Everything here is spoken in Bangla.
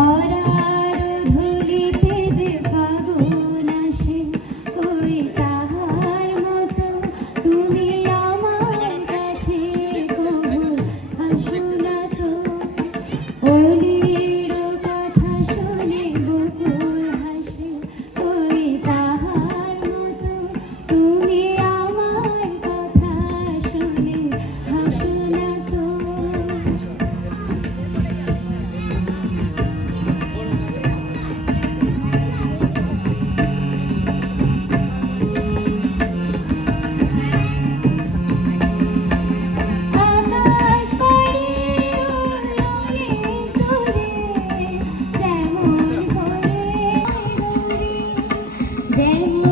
মরার ধুলিতে যে ফাগুন আসে ওই তাহার মতো তুমি আমার কাছে কবু আসো না তো। অলির কথা শুনে বকুল হাসে ওই তাহার মতো তুমি আমার কথা শুনে হাসো না তো। আকাশ পাড়ি অনেক দূরে যেমন করে যেমন